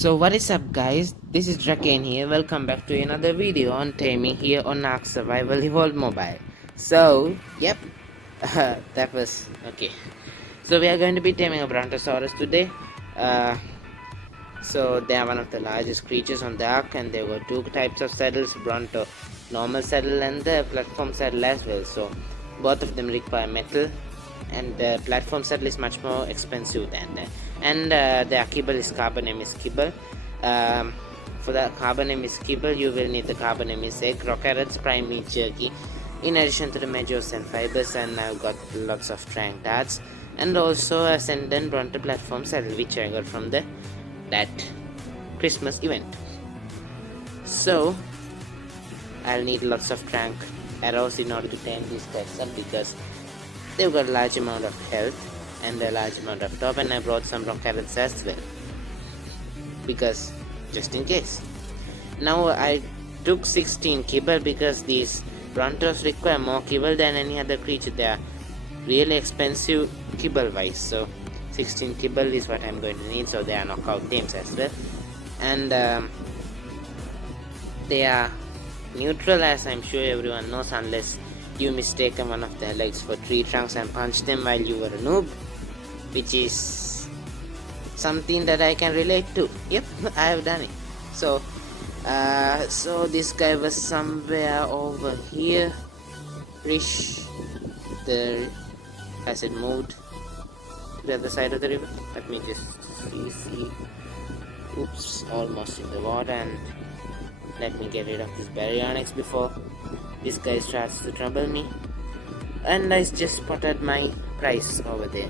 So what is up guys, this is Drakane here, welcome back to another video on Taming here on Ark Survival Evolved Mobile. So, yep, that was, okay. So we are going to be taming a Brontosaurus today. So they are one of the largest creatures on the Ark, and there were two types of saddles, Bronto normal saddle and the platform saddle as well. So both of them require metal, and the platform saddle is much more expensive than that. And the kibble is carbon-emis kibble. For the carbon-emis kibble, you will need the carbon-emis egg, rock carrots, prime meat jerky, in addition to the majors and fibers. And I've got lots of trank darts, and also a Senden Bronto platform saddle, which I got from that Christmas event. So I'll need lots of trank arrows in order to tame these guys up, because they've got a large amount of health and a large amount of top. And I brought some rock carrots as well, because just in case. Now I took 16 kibble because these Brontos require more kibble than any other creature. They are really expensive kibble wise, so 16 kibble is what I'm going to need. So they are knockout tames as well, and they are neutral, as I'm sure everyone knows, unless you mistaken one of their legs for tree trunks and punched them while you were a noob, which is something that I can relate to. Yep, I have done it. So so this guy was somewhere over here. Rish, has it moved to the other side of the river? Let me just see. Oops, almost in the water. And let me get rid of this baryonyx before this guy starts to trouble me. And I just spotted my prize over there.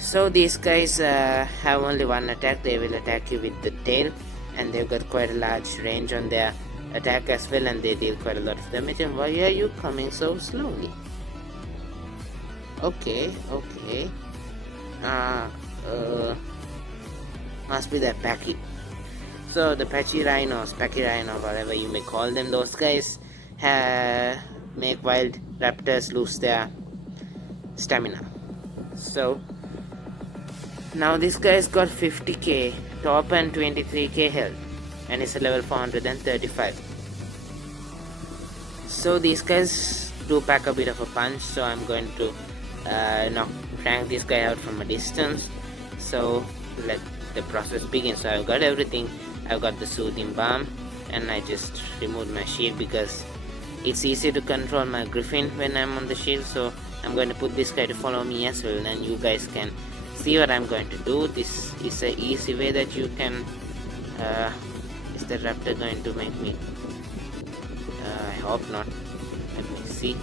So these guys have only one attack. They will attack you with the tail, and they've got quite a large range on their attack as well, and they deal quite a lot of damage. And why are you coming so slowly? Okay. Must be that Packy. So the Packy Rhino, whatever you may call them, those guys make wild raptors lose their stamina. So now this guy's got 50k top and 23k health, and is a level 435. So these guys do pack a bit of a punch, so I'm going to crank this guy out from a distance. So let the process begin. So I've got everything. I've got the soothing balm, and I just removed my shield because it's easy to control my Griffin when I'm on the shield. So I'm going to put this guy to follow me as well, and you guys can see what I'm going to do. This is an easy way that you can is the raptor going to make me I hope not. Let me see.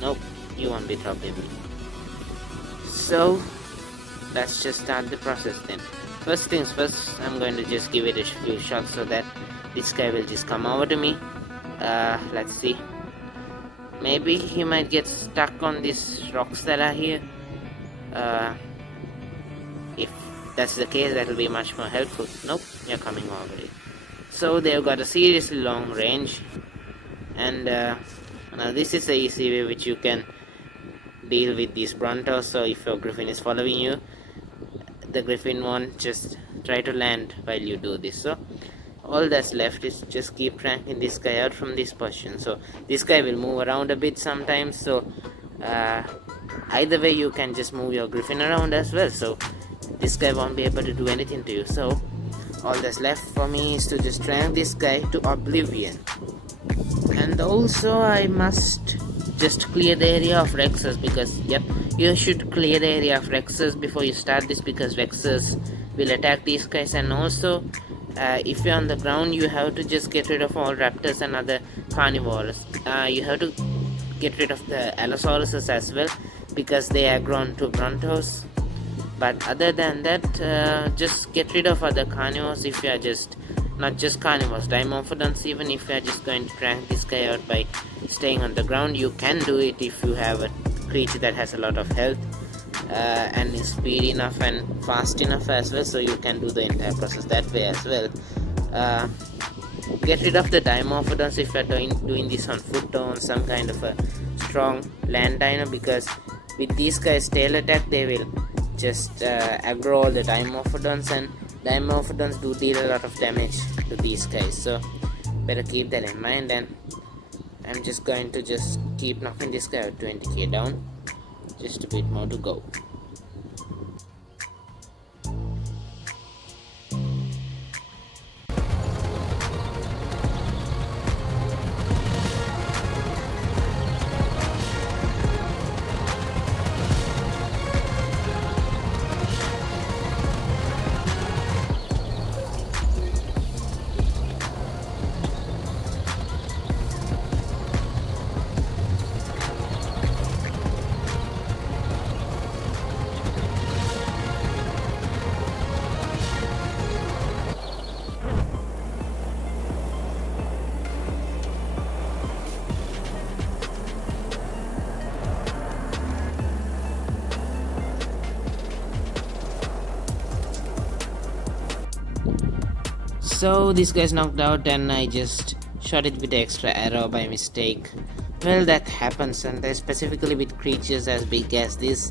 Nope, you won't be troubling me. So let's just start the process then. First things first, I'm going to just give it a few shots so that this guy will just come over to me. Let's see. Maybe he might get stuck on these rocks that are here. If that's the case, that will be much more helpful. Nope, you're coming over it. So they've got a seriously long range, and now this is the easy way which you can deal with these Brontos. So if your Griffin is following you, the Griffin won't just try to land while you do this. So all that's left is just keep cranking this guy out from this position. So this guy will move around a bit sometimes, so either way you can just move your Griffin around as well, so this guy won't be able to do anything to you. So all that's left for me is to just crank this guy to oblivion. And also I must just clear the area of Rexes, because yep, you should clear the area of Rexes before you start this, because Rexes will attack these guys. And also if you're on the ground, you have to just get rid of all raptors and other carnivores. You have to get rid of the Allosauruses as well, because they are grown to Brontos. But other than that, just get rid of other carnivores if you are just not just carnivores, dimorphodons. Even if you are just going to crank this guy out by staying on the ground, you can do it if you have a creature that has a lot of health and is speed enough and fast enough as well, so you can do the entire process that way as well. Get rid of the dimorphodons if you are doing this on foot or on some kind of a strong land dino, because with these guys tail attack, they will just aggro all the dimorphodons, and dimorphodons do deal a lot of damage to these guys, so better keep that in mind. And I'm just going to just keep knocking this guy out. 20k down, just a bit more to go. So this guy's knocked out, and I just shot it with the extra arrow by mistake. Well, that happens, and specifically with creatures as big as this,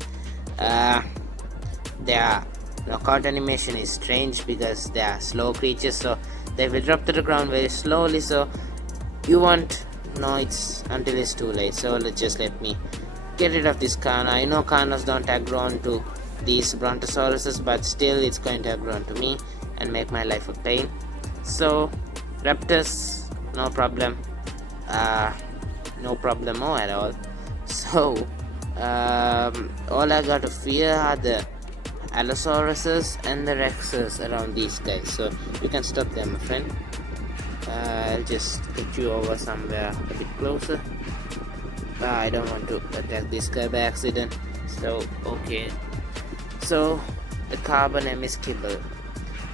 their knockout animation is strange because they are slow creatures, so they will drop to the ground very slowly, so you won't know it's until it's too late. So let me get rid of this Kana. I know Kanas don't aggro onto these Brontosauruses, but still it's going to aggro onto me and make my life a pain. So raptors, no problem, no problemo at all. So all I got to fear are the Allosauruses and the Rexes around these guys, so you can stop them, my friend. I'll just get you over somewhere a bit closer. I don't want to attack this guy by accident, so okay. So the carbon name is Kibble.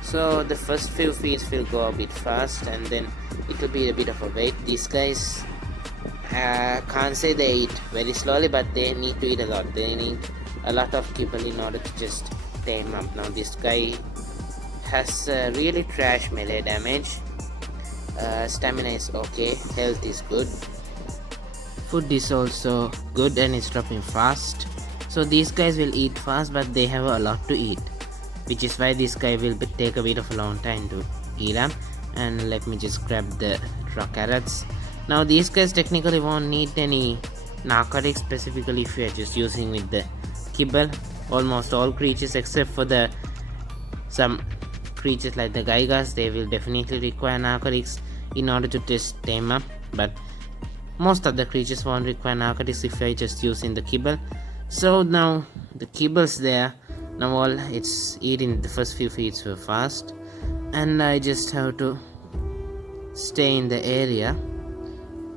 So the first few feet will go a bit fast, and then it will be a bit of a wait. These guys can't say they eat very slowly, but they need to eat a lot. They need a lot of kibble in order to just tame up. Now this guy has really trash melee damage. Stamina is okay, health is good, food is also good, and it's dropping fast. So these guys will eat fast, but they have a lot to eat, which is why this guy will take a bit of a long time to eat up. And let me just grab the rock carrots. Now these guys technically won't need any narcotics, specifically if you are just using with the kibble. Almost all creatures except for some creatures like the Gaigas, they will definitely require narcotics in order to just tame up, but most of the creatures won't require narcotics if you're just using the kibble. So now the kibble's there. Now all it's eating the first few feet were fast, and I just have to stay in the area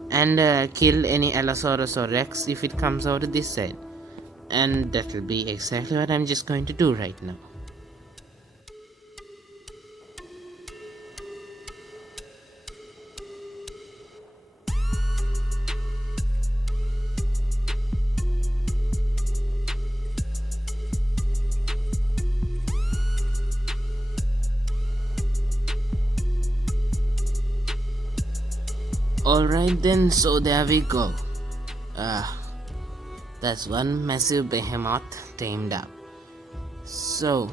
and kill any Allosaurus or Rex if it comes out of this side, and that will be exactly what I'm just going to do right now. Alright then, so there we go. That's one massive behemoth tamed up. So,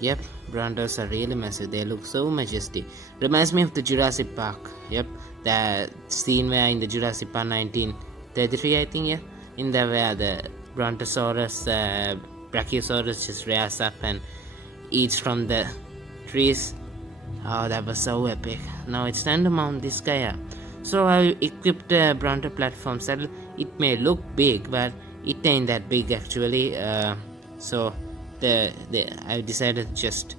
yep, Brontos are really massive. They look so majestic. Reminds me of the Jurassic Park. Yep, that scene where in the Jurassic Park 1933, I think, yeah, in there where the Brontosaurus, Brachiosaurus just rears up and eats from the trees. Oh, that was so epic. Now it's time to mount this guy up. So I equipped a Bronto platform saddle. It may look big, but it ain't that big actually. So I decided to just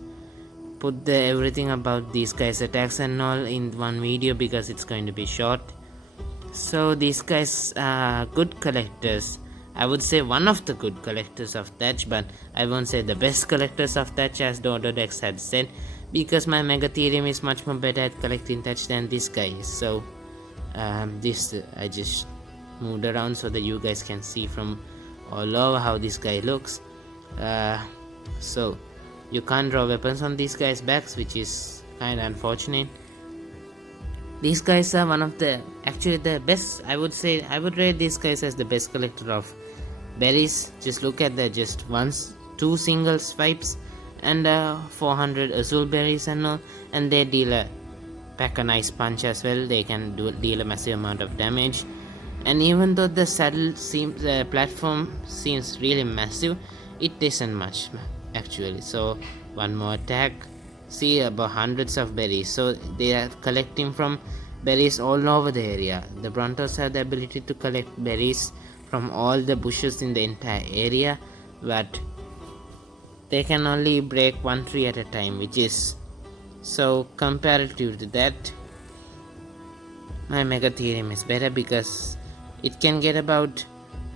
put everything about these guys' attacks and all in one video because it's going to be short. So these guys are good collectors. I would say one of the good collectors of thatch, but I won't say the best collectors of thatch, as Dododex had said, because my Megatherium is much more better at collecting thatch than this guy is. So I just moved around so that you guys can see from all over how this guy looks. So you can't draw weapons on these guys' backs, which is kind of unfortunate. These guys are one of the best. I would say I would rate these guys as the best collector of berries. Just look at that, just two single swipes and 400 azul berries and all, and they pack a nice punch as well. They can deal a massive amount of damage. And even though the platform seems really massive, it isn't much actually. So one more attack, see about hundreds of berries. So they are collecting from berries all over the area. The Brontos have the ability to collect berries from all the bushes in the entire area, but they can only break one tree at a time, which is so comparative to that, my mega theorem is better because it can get about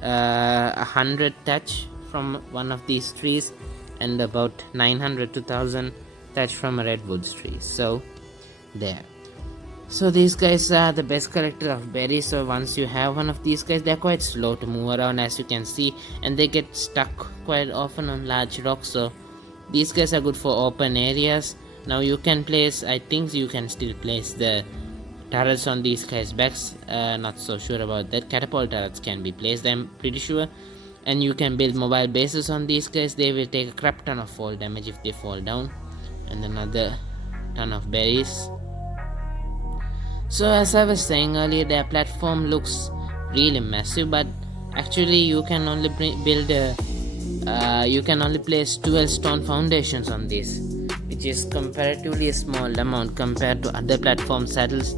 100 touch from one of these trees and about 900 to 1000 touch from a redwood tree. So there. So these guys are the best collector of berries. So once you have one of these guys, they're quite slow to move around, as you can see, and they get stuck quite often on large rocks. So these guys are good for open areas. Now you can place, I think you can still place the turrets on these guys' backs. Not so sure about that. Catapult turrets can be placed, I'm pretty sure. And you can build mobile bases on these guys. They will take a crap ton of fall damage if they fall down. And another ton of berries. So as I was saying earlier, their platform looks really massive, but actually you can only you can only place 12 stone foundations on this, which is comparatively a small amount compared to other platform saddles.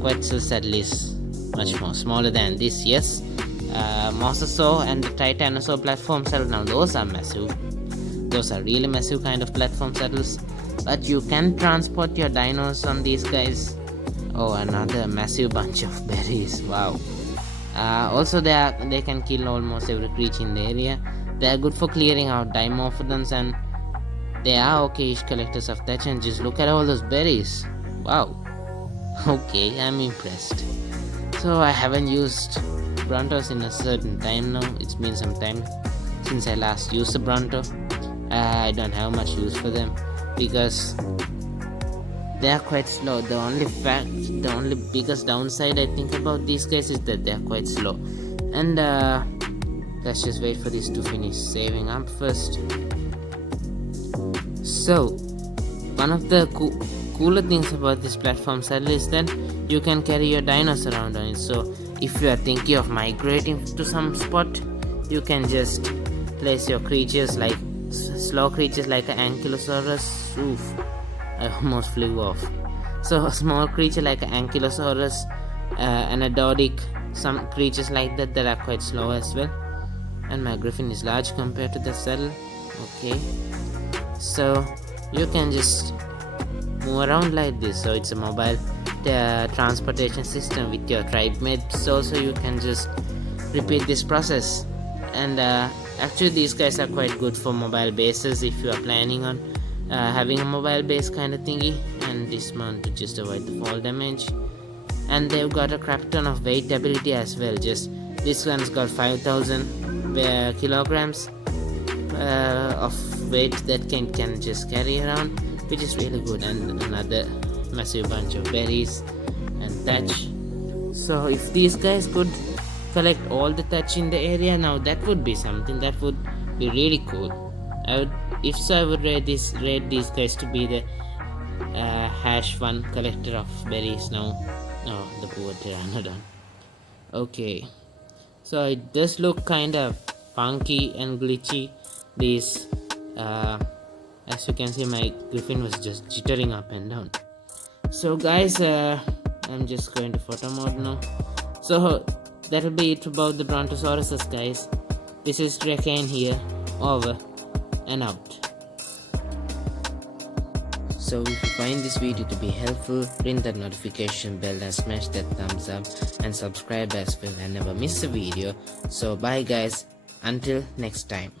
Quetzal saddle is much more smaller than this, yes. Mosasaur and the Titanosaur platform saddle, now those are massive. Those are really massive kind of platform saddles. But you can transport your dinos on these guys. Oh, another massive bunch of berries, wow. Also they can kill almost every creature in the area. They are good for clearing out dimorphodons, and they are okay-ish collectors of touch. And just look at all those berries, wow. Okay, I'm impressed. So I haven't used Brontos in a certain time now. It's been some time since I last used the Bronto. I don't have much use for them because they are quite slow. The only biggest downside I think about these guys is that they are quite slow. And let's just wait for this to finish saving up first. So one of the cooler things about this platform saddle is that you can carry your dinos around on it. So if you are thinking of migrating to some spot, you can just place your creatures like slow creatures like an Ankylosaurus. Oof, I almost flew off. So a small creature like an Ankylosaurus, and a Dodic, some creatures like that are quite slow as well. And my Griffin is large compared to the saddle. Okay, so you can just move around like this. So it's a mobile transportation system with your tribe mates. Also you can just repeat this process. And actually these guys are quite good for mobile bases if you are planning on having a mobile base kind of thingy. And dismount to just avoid the fall damage. And they've got a crap ton of weight ability as well. Just this one's got 5000 kilograms of weight that can just carry around, which is really good. And another massive bunch of berries and touch. So if these guys could collect all the touch in the area, now that would be something that would be really cool. I would rate these guys to be the #1 collector of berries now. Oh, the poor Pteranodon. Okay, so it does look kind of funky and glitchy. These as you can see, my Griffin was just jittering up and down. So guys, I'm just going to photo mode now. So that'll be it about the Brontosauruses, guys. This is Drakane here, over and out. So if you find this video to be helpful, ring that notification bell and smash that thumbs up and subscribe as well and never miss a video. So bye guys, until next time.